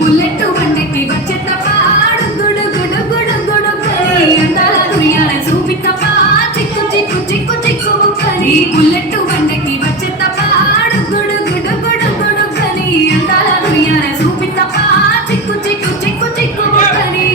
bullet బండెక్కి వచ్చే తప్ప గుడు గుడు గుడు గుడు కరి అందాల దునియాల చూపి తప్ప చిక్కు చిక్కు చిక్కు చిక్కు కరి బుల్లెట్ బండెక్కి వచ్చే తప్ప గుడు గుడు గుడు గుడు కరి అందాల దునియాల చూపి తప్ప చిక్కు చిక్కు చిక్కు చిక్కు కరి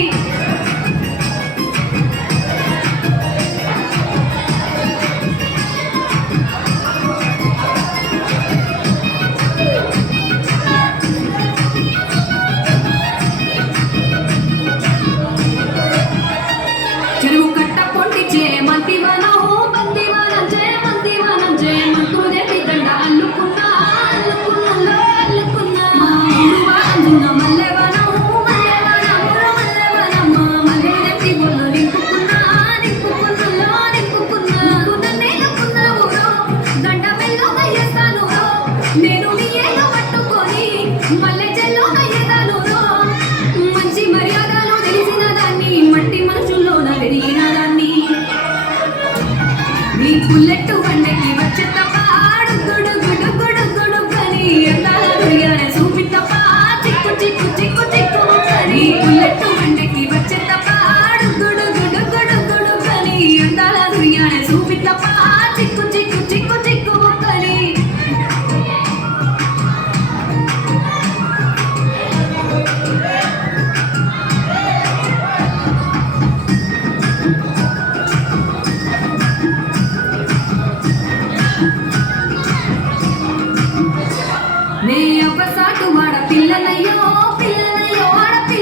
నేను నీ ఏదో పట్టుకొని మల్లె చెల్లో నయ్యదాను మంచి మర్యాదలు తెలిసిన దాన్ని మట్టి మనుషుల్లోన పెరిగిన దాన్ని నీ బుల్లెట్ బండకి వచ్చే తప్ప గుడు గుడు గుడు గుడు కని అందాల దునియాల చూపి తప్ప చిక్కు చిక్కు చిక్కు చిక్కు కని బుల్లెట్ బండకి వచ్చే తప్ప గుడు గుడు గుడు గుడు కని అందాల దునియాల చూపి తప్ప చిక్కు చిక్కు చిక్కు చిక్కు కని పిల్లలయ్యో పిల్లలయ్యో ఆడపిల్ల